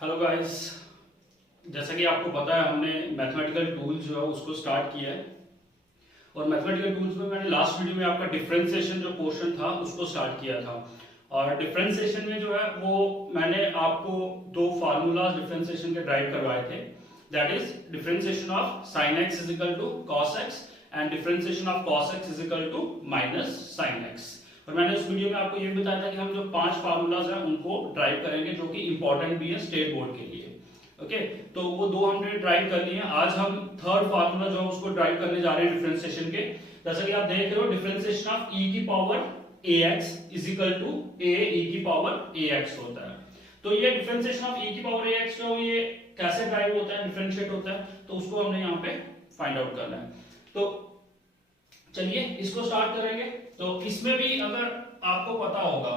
Hello guys. जैसा कि आपको पता है हमने मैथमेटिकल टूल्स जो है उसको स्टार्ट किया है। और मैथमेटिकल टूल्स में मैंने लास्ट वीडियो में आपका डिफरेंशिएशन जो पोर्शन था उसको स्टार्ट किया था। और डिफरेंशिएशन में जो है वो मैंने आपको दो फार्मूलाज डिफरेंशिएशन के ड्राइव करवाए थे। That is differentiation of sin x is equal to cos x and differentiation of cos x is equal to minus sin x। और मैंने उस वीडियो में आपको ये भी बताया था कि हम जो 5 फार्मूलाज हैं उनको ड्राइव करेंगे जो कि इंपॉर्टेंट भी है स्टेट बोर्ड के लिए। ओके, तो वो दो हमने ड्राइव कर लिए हैं। आज हम थर्ड फार्मूला जो है उसको ड्राइव करने जा रहे हैं डिफरेंशिएशन के। जैसा कि आप देख रहे हो डिफरेंशिएशन ऑफ e की power ax is equal to a e की पावर ax होता है। तो ये डिफरेंशिएशन ऑफ e की पावर ax जो ये कैसे ड्राइव होता है, डिफरेंशिएट होता है, तो उसको हमने यहाँ पे फाइंड आउट करना है। तो चलिए इसको स्टार्ट करेंगे। तो इसमें भी अगर आपको पता होगा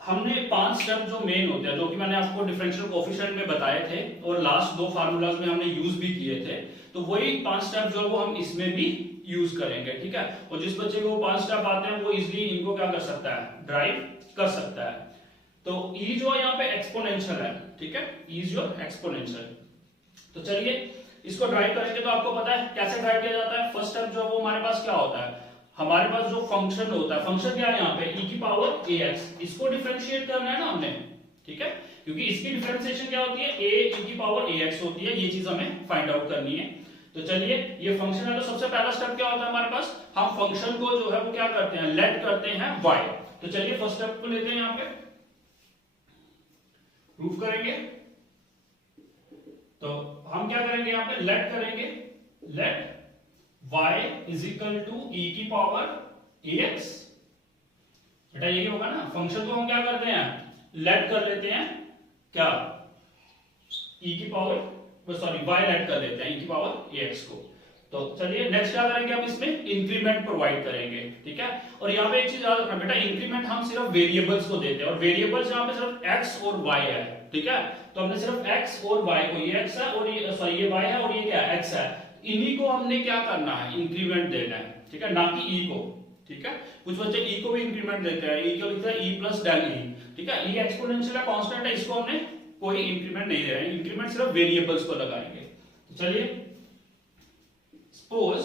हमने 5 स्टेप जो मेन होते हैं जो कि मैंने आपको डिफरेंशियल कोएफिशिएंट में बताए थे और लास्ट दो फार्मूलाज में हमने यूज भी किए थे, तो वही 5 स्टेप जो है वो हम इसमें भी यूज करेंगे। ठीक है, और जिस बच्चे को 5 स्टेप आते हैं वो इजीली इनको क्या कर सकता है, ड्राइव कर सकता है। तो e जो है यहाँ पे एक्सपोनेंशियल है। ठीक है, e इज योर एक्सपोनेंशियल। तो चलिए इसको ड्राइव करेंगे। तो आपको पता है कैसे ड्राइव किया जाता है। फर्स्ट स्टेप जो है वो हमारे पास क्या होता है, हमारे पास जो फंक्शन होता है, फंक्शन क्या है यहाँ पे e की पावर ax, इसको डिफरेंशिएट करना है ना हमने। ठीक है, क्योंकि इसकी डिफरेंशिएशन क्या होती है, a e की पावर ax होती है। ये चीज हमें फाइंड आउट करनी है। तो चलिए ये फंक्शन है, तो सबसे पहला स्टेप क्या होता है हमारे पास, हम फंक्शन को जो है वो क्या करते हैं, लेट करते हैं y। तो चलिए फर्स्ट स्टेप को लेते हैं, यहाँ पे प्रूफ करेंगे। तो हम क्या करेंगे, यहाँ पे लेट करेंगे, let y is equal to e की पावर ax। बेटा यही होगा ना, फंक्शन को हम क्या करते हैं, लेट कर लेते हैं क्या, e की पावर सॉरी y लेट कर लेते हैं e की पावर ax को। तो चलिए नेक्स्ट क्या करेंगे, हम इसमें इंक्रीमेंट प्रोवाइड करेंगे। ठीक है, और यहाँ पे एक चीज याद रखना बेटा, इंक्रीमेंट हम सिर्फ वेरिएबल्स को देते हैं और वेरिएबल्स यहाँ पे सिर्फ x और y है। ठीक है, तो हमने सिर्फ x और y को, ये x है और ये सॉरी ये y है और ये क्या है, x है, इन्हीं को हमने क्या करना है, इंक्रीमेंट देना है। ठीक है, ना कि e को। ठीक है, कुछ बच्चे e को भी इंक्रीमेंट देते हैं, e को लिखते हैं e प्लस डेल e। ठीक है, e एक्सपोनेंशियल है, कांस्टेंट है, इसको हमने कोई इंक्रीमेंट नहीं दे रहे हैं, इंक्रीमेंट सिर्फ वेरिएबल्स को लगाएंगे। तो चलिए suppose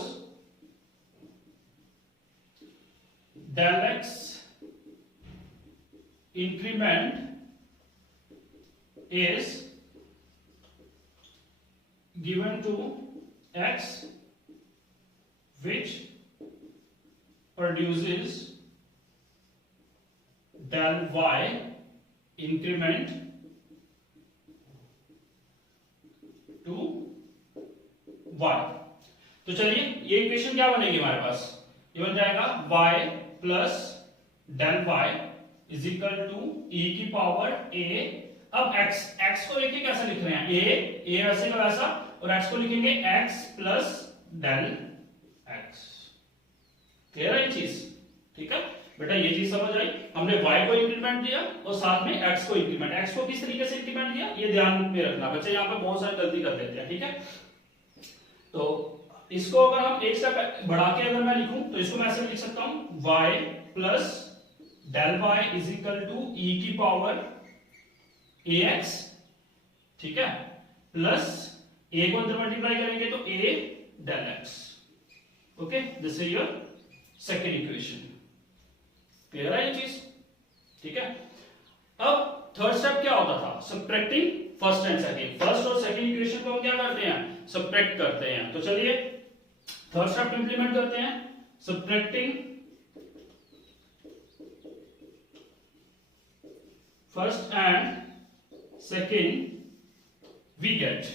del x increment is given to x which produces del y increment to y। तो चलिए ये इक्वेशन क्या बनेगी हमारे पास, ये बन जाएगा y plus del y is equal to e की पावर a। अब x को देखिए कैसे लिख रहे हैं, a वैसे का वैसा, और x को लिखेंगे x plus del x। Clear है ये चीज। ठीक है बेटा, ये चीज समझ आई। हमने y को इंक्रीमेंट दिया और साथ में x को इंक्रीमेंट, x को किस तरीके से इंक्रीमेंट दिया ये ध्यान में रखना बच्चे, यहाँ पे बहुत सारी गलती कर देते हैं। ठीक है, तो इसको अगर हम एक स्टेप बढ़ा के अगर मैं लिखूं तो इसको मैं ऐसे लिख सकता हूं, y plus del y is equal to e की पावर ax। ठीक है, प्लस a को अंदर मल्टीप्लाई करेंगे तो a del x। Okay, this is your second equation. Clear है ये चीज। ठीक है, अब थर्ड स्टेप क्या होता था, subtracting first and second. First और सेकंड इक्वेशन को हम क्या करते हैं, सब्ट्रैक्ट करते हैं। तो चलिए थर्ड स्टेप इंप्लीमेंट करते हैं, subtracting first and second we get.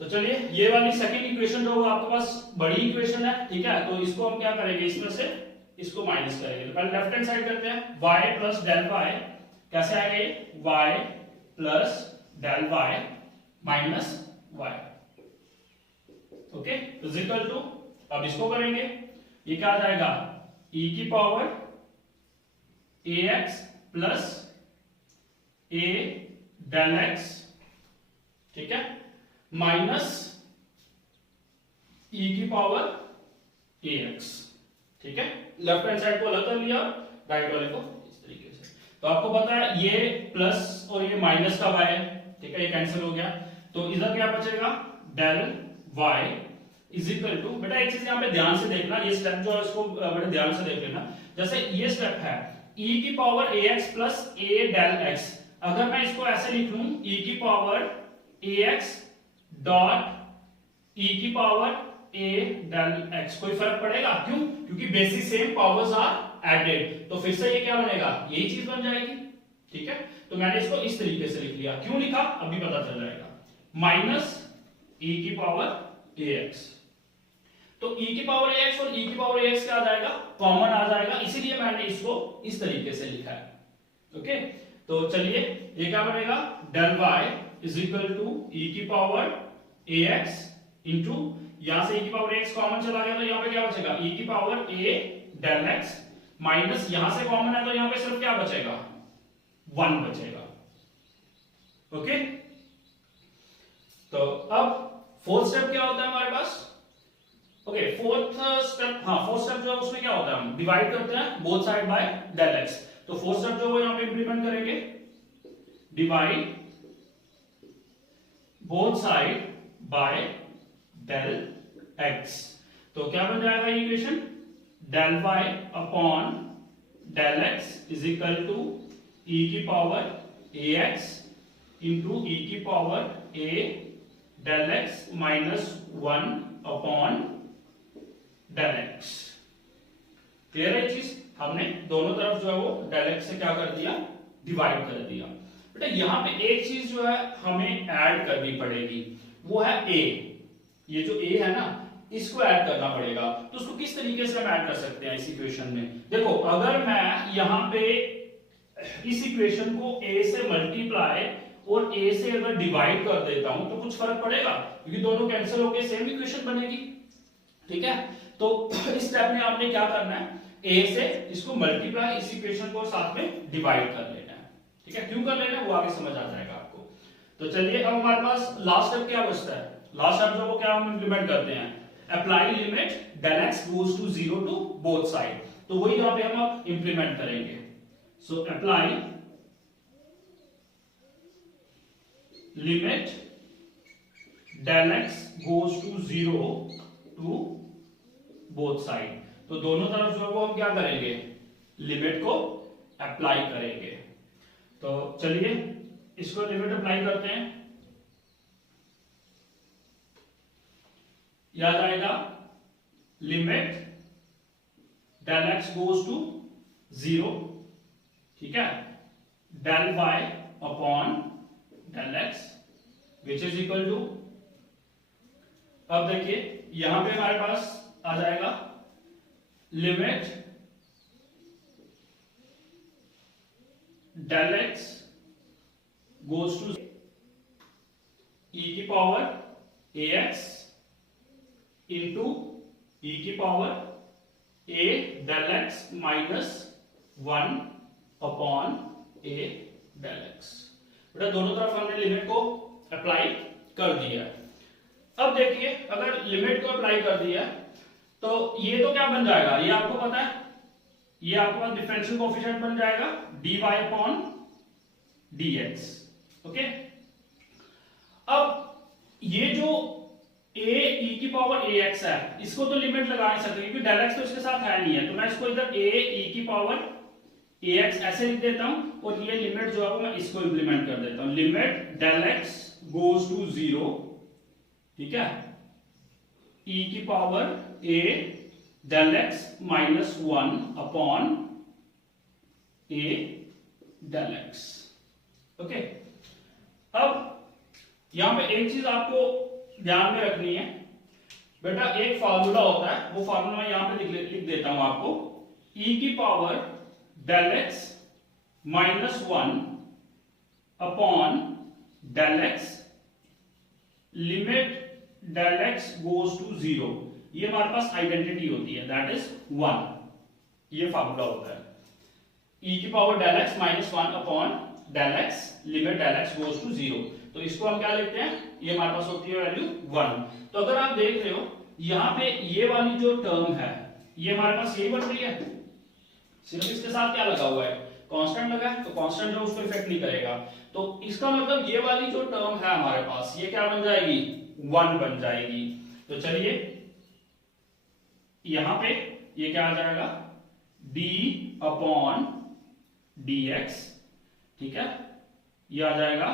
तो चलिए ये वाली सेकंड इक्वेशन जो आपके पास बड़ी इक्वेशन है। ठीक है, तो इसको हम क्या करेंगे, इसमें से इसको माइनस करेंगे। तो पहले लेफ्ट हैंड साइड करते हैं, y प्लस डेल y कैसे आएगा, ये y plus del y minus y। Okay, तो इक्वल टू, अब इसको करेंगे, ये क्या आ जाएगा, e की power ax plus a del x। ठीक है, माइनस e की पावर ax। ठीक है, लेफ्ट हैंड साइड को अलग कर लिया, राइट वाले को इस तरीके से। तो आपको पता है ये प्लस और ये माइनस का y है, ठीक है, ये कैंसिल हो गया। तो इधर क्या बचेगा, del y is equal to, बेटा एक चीज यहाँ पे ध्यान से देखना, ये स्टेप जो है इसको बेटा ध्यान से देख लेना। जैसे ये स्टेप है e की power ax plus a del x, अगर मैं इसको ऐसे लिख लूं e की पावर ax डॉट e की पावर a डेल x, कोई फर्क पड़ेगा? क्यों? क्योंकि basis same, powers are added, तो फिर से ये क्या बनेगा, यही चीज बन जाएगी, ठीक है। तो मैंने इसको इस तरीके से लिख लिया, क्यों लिखा अभी पता चल जाएगा, माइनस e की पावर ax। तो e की पावर ax और e की पावर ax क्या आ जाएगा, कॉमन आ जाएगा, इसीलिए मैंने इसको इस तरीके से लिखा है, ओके। तो चलिए ये क्या बनेगा, del y is equal to e की पावर ax इंटू, यहां से e की पावर ax कॉमन चला गया तो यहां पे क्या बचेगा, e की power a del x, minus यहां से कॉमन है तो यहां पे सिर्फ क्या बचेगा, 1 बचेगा, ओके। तो अब फोर्थ स्टेप क्या होता है हमारे पास, ओके फोर्थ स्टेप, हाँ फोर्थ स्टेप जो है उसमें क्या होता है, हम डिवाइड करते हैं both side by del x। तो फोर्थ स्टेप जो है यहां पे इंप्लीमेंट करेंगे, divide both side by del x। तो क्या बन जाएगा ये equation, del y upon del x is equal to e की पावर ax इंटू e की power a del x minus 1 upon del x। Clear है चीज, हमने दोनों तरफ जो है वो डेल x से क्या कर दिया, डिवाइड कर दिया। बेटा यहां पे एक चीज जो है हमें ऐड करनी पड़ेगी, वो है a, ये जो a है ना इसको ऐड करना पड़ेगा। तो उसको किस तरीके से हम ऐड कर सकते हैं इस इक्वेशन में, देखो अगर मैं यहां पे इस इक्वेशन को a से मल्टीप्लाई और a से अगर डिवाइड कर देता हूं तो कुछ फर्क पड़ेगा, क्योंकि दोनों कैंसिल होकर सेम इक्वेशन बनेगी, ठीक है। तो इस स्टेप में आपने क्या करना है, a से इसको मल्टीप्लाई, इस इक्वेशन को साथ में डिवाइड कर लेना है, ठीक है। क्यों कर लेना है वो आगे समझ आ जाएगा आपको। तो चलिए अब हमारे पास लास्ट स्टेप क्या बचता है, लास्ट स्टेप जो वो क्या हम इंप्लीमेंट करते हैं, apply limit del x goes to 0 to both side. तो वही यहां पे हम अब इंप्लीमेंट करेंगे। So apply limit del x goes to 0 to both side. तो दोनों तरफ जो है वो हम क्या करेंगे, लिमिट को अप्लाई करेंगे। तो चलिए इसको लिमिट अप्लाई करते हैं, याद आएगा limit del x goes to 0, ठीक है, del y upon del x which is equal to, अब देखिए यहां पे हमारे पास आ जाएगा limit del x goes to e की पावर ax इंटू e की power a del x minus 1 upon a del x। बेटा दोनों तरफ हमने लिमिट को अप्लाई कर दिया है। अब देखिए अगर लिमिट को अप्लाई कर दिया तो ये तो क्या बन जाएगा, ये आपको पता है, ये आपके पास डिफरेंशियल कोएफिशिएंट बन जाएगा dy अपॉन dx, ओके। अब ये जो a e की पावर ax है इसको तो लिमिट लगा नहीं सकते क्योंकि डेल x तो इसके साथ है नहीं है, तो मैं इसको इधर a e की पावर ax ऐसे लिख देता हूं और ये लिमिट जो है वो मैं इसको इंप्लीमेंट कर देता हूं, limit del x goes to 0, ठीक है, e की power a del x minus 1 upon a del x, okay. अब यहां पे एक चीज आपको ध्यान में रखनी है, बेटा एक फार्मूला होता है, वो फार्मूला मैं यहां पे लिख देता हूं आपको, e की power del x minus 1 upon del x limit del x goes to 0, ये हमारे पास आइडेंटिटी होती है, दैट इज 1, ये फार्मूला होता है, e की power del x minus 1 upon del x limit del x goes to 0। तो इसको हम क्या लिखते हैं, ये हमारे पास होती है वैल्यू 1। तो अगर आप देख रहे हो यहां पे ये वाली जो टर्म है ये हमारे पास यही बन रही है, सिर्फ इसके साथ क्या लगा हुआ है, कांस्टेंट लगा है तो कांस्टेंट जो उसको इफेक्ट नहीं करेगा। तो इसका मतलब ये वाली जो टर्म है हमारे पास ये क्या बन जाएगी, 1 बन जाएगी। तो चलिए यहां पे ये क्या आ जाएगा, d अपॉन dx, ठीक है, ये आ जाएगा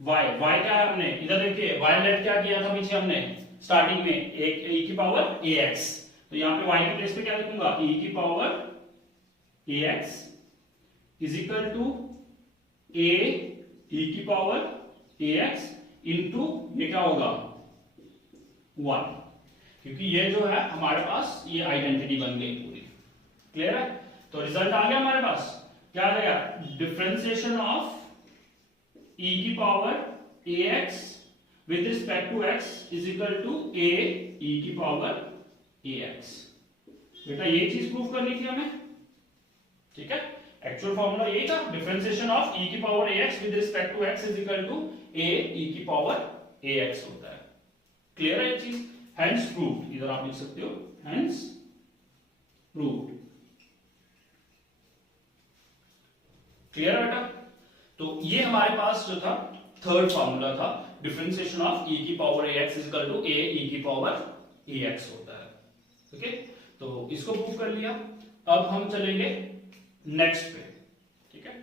y। y क्या है, हमने इधर देखिए y लेट क्या किया था पीछे हमने स्टार्टिंग में, एक e की पावर ax, तो यहां पे y के प्लेस पे क्या लिखूंगा, e की power ax is equal to a e की पावर ax इंटू ये क्या होगा 1, क्योंकि ये जो है हमारे पास ये आइडेंटिटी बन गई पूरी। क्लियर है? तो रिजल्ट आ गया हमारे पास, क्या आ जाएगा, डिफरेंशिएशन ऑफ e की power ax with respect to x is equal to a e की पावर ax। बेटा ये चीज प्रूव करनी थी हमें, ठीक है, एक्चुअल फॉर्मूला यही था, डिफरेंशिएशन ऑफ e की power ax with respect to x is equal to a e की पावर ax होता है। क्लियर है ये चीज, हेंस प्रूव्ड, इधर आप लिख सकते हो हेंस प्रूव्ड। क्लियर है बेटा? तो ये हमारे पास जो था थर्ड फॉर्मूला था, डिफरेंशिएशन ऑफ e की power ax is equal to a e की पावर ax होता है। ओके, तो इसको प्रूव कर लिया। अब हम चलेंगे नेक्स्ट पे, ठीक है।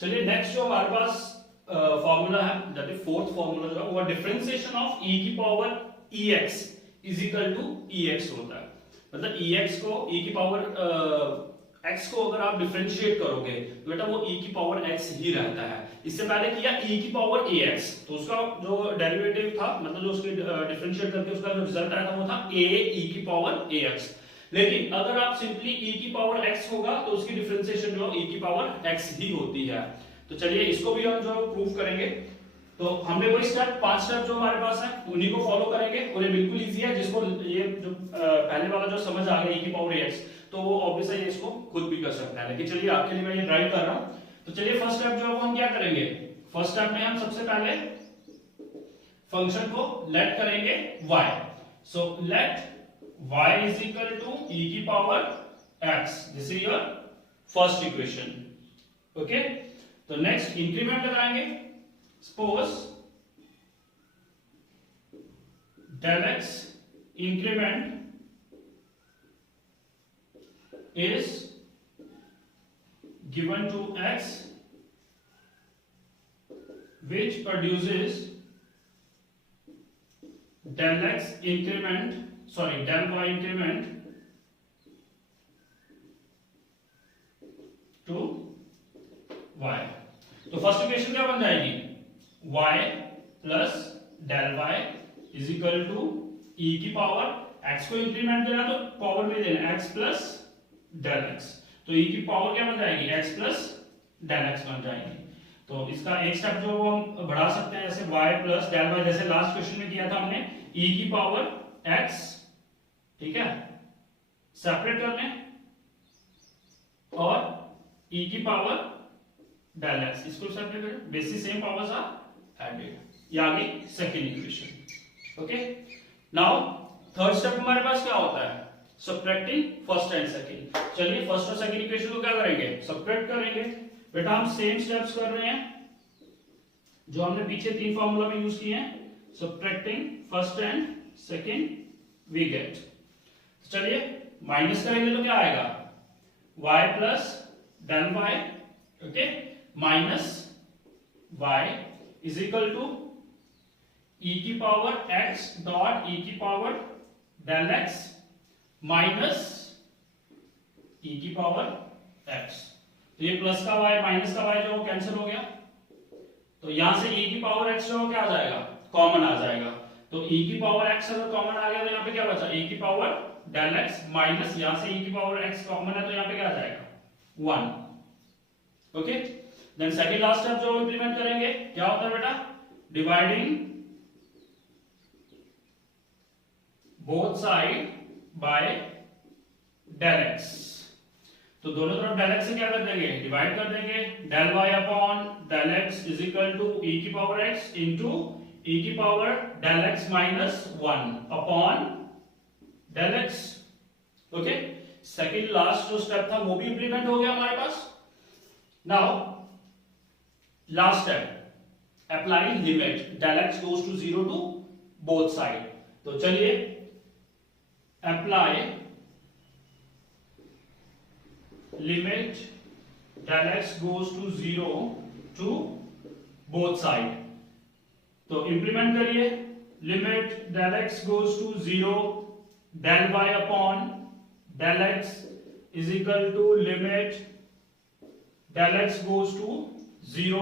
चलिए नेक्स्ट जो हमारे पास फॉर्मूला है, दैट इज फोर्थ फॉर्मूला जो है वो डिफरेंशिएशन ऑफ e की power ex is equal to ex होता है। मतलब ex को e की पावर x को अगर आप डिफरेंशिएट करोगे तो बेटा वो e की पावर x ही रहता है। इससे पहले किया e की पावर ax, तो उसका जो डेरिवेटिव था, मतलब जो उसकी डिफरेंशिएट करके उसका जो रिजल्ट आया था वो था a e की पावर ax। लेकिन अगर आप सिंपली e की पावर x होगा तो उसकी डिफरेंशिएशन जो e की पावर x ही होती है। तो चलिए इसको भी हम जो प्रूव करेंगे। तो हमने वही स्टेप 5 स्टेप जो हमारे पास है उन्हीं को फॉलो करेंगे, और ये बिल्कुल इजी है, जिसको ये जो पहले वाला जो समझ आ गया e की पावर ax, तो वो ऑब्वियसली इसको खुद भी कर सकता है। लेकिन चलिए आपके लिए मैं ये ड्राइव कर रहा हूं। तो चलिए फर्स्ट स्टेप जो है वो हम क्या करेंगे, फर्स्ट स्टेप में हम सबसे पहले फंक्शन को लेट करेंगे y। So let y is equal to e की power x, this is your first equation. Okay, तो नेक्स्ट इंक्रीमेंट लगाएंगे, suppose del x increment is given to x which produces del x increment, sorry del y increment to y। तो first equation क्या बन जाएगी, y plus del y is equal to e की power x को increment देना तो power में देना x प्लस del x, तो e की पावर क्या बन जाएगी, x प्लस del x बन जाएगी। तो इसका एक स्टेप जो हम बढ़ा सकते हैं, जैसे y प्लस del y, जैसे लास्ट क्वेश्चन में किया था हमने, e की पावर x, ठीक है, सेपरेट कर लें, और e की पावर del x इसको सेपरेट करें, basic same powers are added. ये आ गई second equation. Okay, now third step हमारे पास क्या होता है, सबट्रैक्टिंग फर्स्ट एंड सेकंड। चलिए फर्स्ट और सेकंड इक्वेशन को क्या करेंगे, सबट्रैक्ट करेंगे। बेटा हम सेम स्टेप्स कर रहे हैं जो हमने पीछे 3 फार्मूला में यूज किए हैं, subtracting first and second we get. चलिए माइनस करेंगे तो क्या आएगा, y plus del y, okay, minus y is equal to e की पावर x डॉट e की power del x minus e की पावर x। तो ये प्लस का y माइनस का y जो कैंसिल हो गया, तो यहां से e की पावर x जो क्या आ जाएगा, कॉमन आ जाएगा। तो e की पावर x अगर कॉमन आ गया तो यहाँ पे क्या बचा, e की पावर del x माइनस यहां से e की पावर x कॉमन है तो यहाँ पे क्या आ जाएगा 1। Okay, then second last step जो इंप्लीमेंट करेंगे क्या होता है बेटा, dividing both side by del x। तो दोनों तरफ del x से क्या कर देंगे, डिवाइड कर देंगे, del y upon del x is equal to e की पावर x इंटू e की power del x minus 1 upon del x। Okay, second last जो स्टेप था वो भी इंप्लीमेंट हो गया हमारे पास। Now last step, applying limit del x goes to 0 to both side. तो चलिए apply limit del x goes to 0 to both side। तो इंप्लीमेंट करिए, limit del x goes to 0 del y upon del x is equal to limit del x goes to 0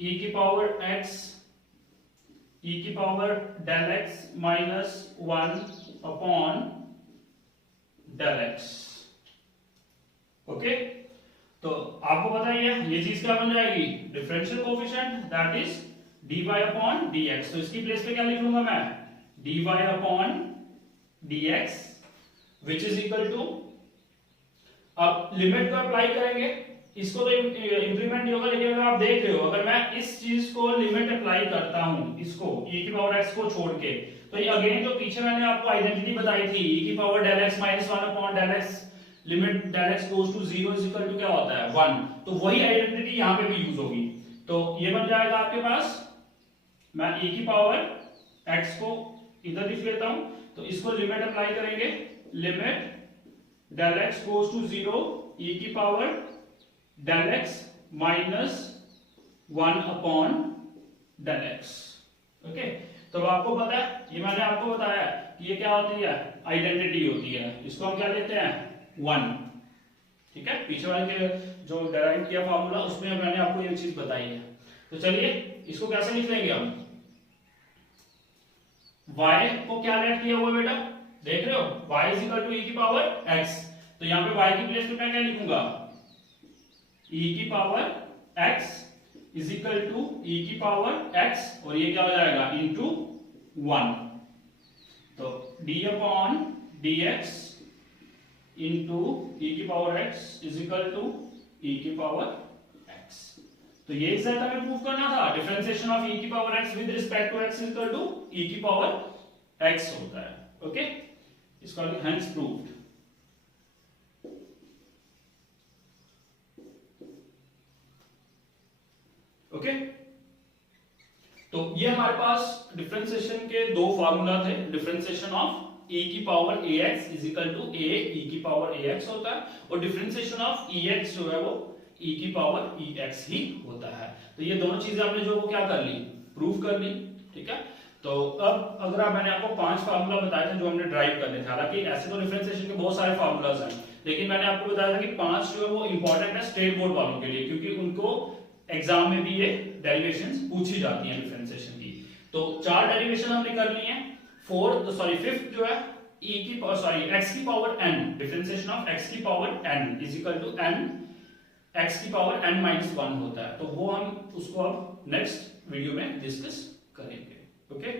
e की power x e की power del x minus 1 upon del x। Okay तो आपको पता ही है ये चीज क्या बन जाएगी, differential coefficient that is dy upon dx। तो इसकी प्लेस पे क्या लिख लूंगा मैं, dy upon dx which is equal to, अब लिमिट को अप्लाई करेंगे, इसको तो इंप्लीमेंट नहीं होगा, लेकिन अगर आप देख रहे हो अगर मैं इस चीज को लिमिट अप्लाई करता हूं इसको e की पावर x को छोड़ के, तो ये अगेन जो पीछे मैंने आपको आइडेंटिटी बताई थी e की power del x minus 1 upon del x limit del x goes to 0 is equal to क्या होता है 1, तो वही आइडेंटिटी यहां पे भी यूज होगी। तो ये बन जाएगा आपके पास, मैं e की पावर x को इधर लिख लेता हूं, तो इसको लिमिट अप्लाई करेंगे, limit del x goes to 0 e की power del x minus 1 upon del x। Okay तो आपको पता है, ये मैंने आपको बताया कि ये क्या होती है, आइडेंटिटी होती है, इसको हम क्या लेते हैं 1। ठीक है, पीछे वाले के जो डेराइव किया फार्मूला उसमें मैंने आपको ये चीज बताई है। तो चलिए इसको कैसे लिख लेंगे हम, y को क्या लेट किया हुआ बेटा, देख रहे हो y is equal to e की पावर x, तो यहां पे y की प्लेस पे मैं क्या लिखूंगा, e की power x is equal to e की पावर x, और ये क्या हो जाएगा इनटू 1, तो d upon dx into e की power x is equal to e की पावर x। तो ये एग्जैक्ट हमें प्रूव करना था, डिफरेंशिएशन ऑफ e की power x with respect to x is equal to e की पावर x होता है। ओके इसका हेंस प्रूव्ड। ओके तो ये हमारे पास डिफरेंशिएशन के दो फार्मूला थे, डिफरेंशिएशन ऑफ e की power ax is equal to a e की पावर ax होता है, और डिफरेंशिएशन ऑफ ex जो है वो e की पावर ex ही होता है। तो ये दोनों चीजें हमने जो वो क्या कर ली, प्रूव कर ली। ठीक है, तो अब अगर मैंने आपको 5 फार्मूला बताए थे जो हमने ड्राइव करने थे, हालांकि ऐसे तो डिफरेंशिएशन के बहुत सारे फार्मूलाज हैं, लेकिन मैंने आपको बताया था कि 5 जो है वो इंपॉर्टेंट है स्टेट बोर्ड वालों के लिए, क्योंकि उनको एग्जाम में भी ये डेरिवेशंस पूछी जाती हैं डिफरेंशिएशन की। तो 4 डेरिवेशन हमने कर ली हैं, फिफ्थ जो है e की x की power n, differentiation of x की power n is equal to n x की पावर n माइनस 1 होता है, तो वो हम उसको अब नेक्स्ट वीडियो में डिस्कस करेंगे। ओके